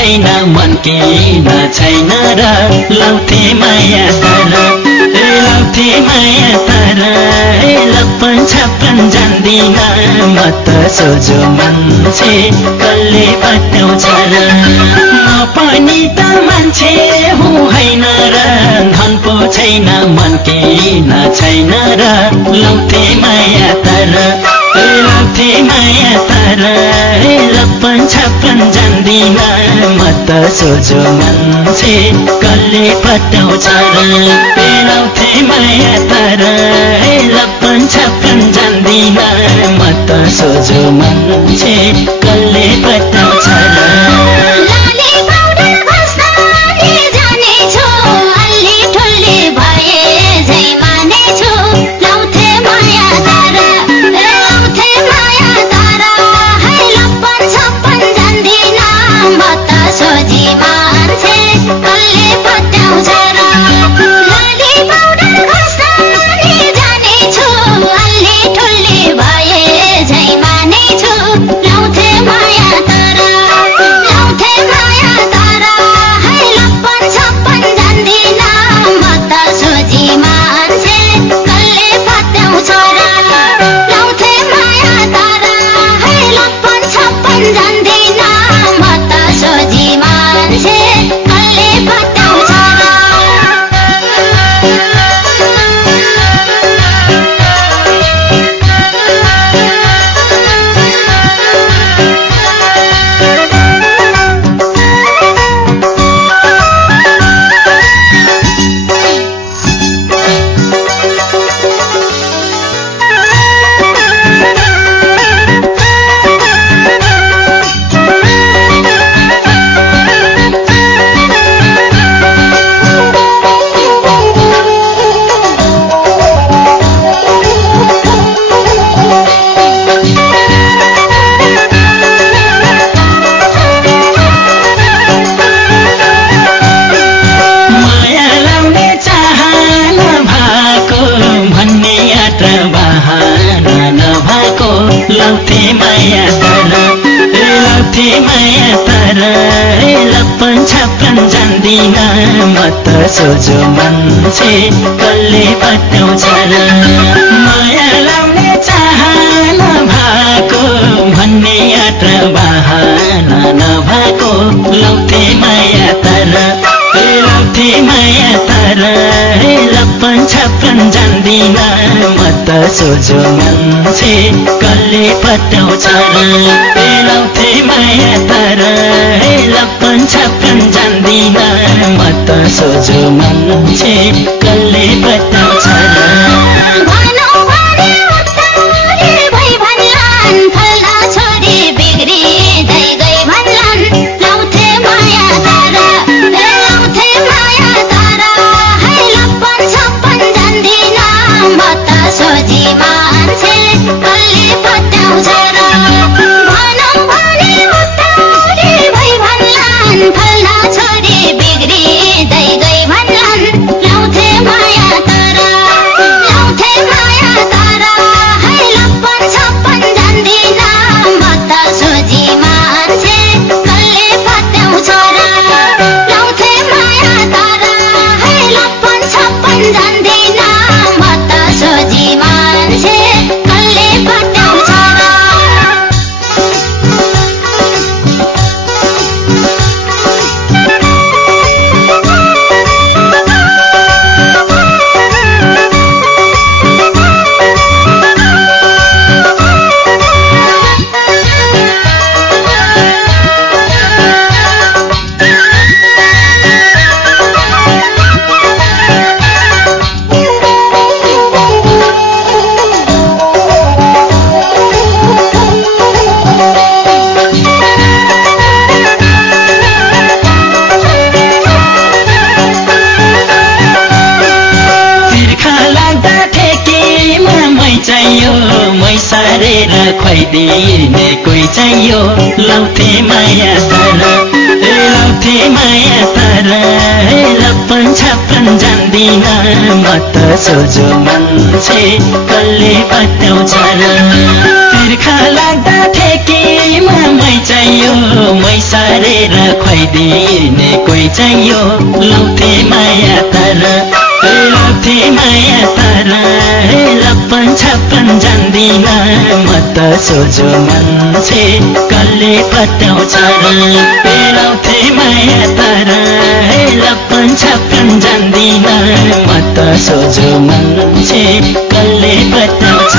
छैन मन किन छैन र लाउँथे माया तर लाउँथे माया तर लप्पन छप्पन जान्दिन म त सोझो मान्छे कसले पत्याउँछ र म पनि त मान्छे हुँ होइन र धन पो छैन मन किन छैन र लाउँथे माया तर लाउँथे माया तर लप्पन छप्पन जान्दिन म त सोझो मान्छे कसले पत्याउँछ र लाउँथे माया तर लप्पन छप्पन जान्दिन म त सोझो मान्छे कसले पत्याउँछ र लाउँथे माया तर लप्पन छप्पन जान्दिन म त सोझो मान्छे कसले पत्याउँछ र माया लाउने चाहना भएको भन्ने यात्र बहाना नभएको लाउँथे माया तर लप्पन छप्पन जान्दिन म त सोझो मान्छे कसले पत्याउँछ र लाउँथे माया तर लप्पन छप्पन जान्दिन म त सोझो मान्छे कसले पत्याउँछ र सारेर खुवाइदिने कोही चाहियो लाउँथे माया तर लप्पन छप्पन जान्दिन म त सोझो मान्छे कसले पत्याउँछ र तिर्खा लाग्दा ठेकीमा मै चाहियो मै सारेर खुवाइदिने खुवाइदिने कोही चाहियो लौथे माया तर लौथे माया तर लप्पन छप्पन जान्दिन म त सोझो मान्छे कसले पत्याउँछ लौथे माया तर लप्पन छप्पन जान्दिन म त सोझो मान्छे कसले पत्याउँछ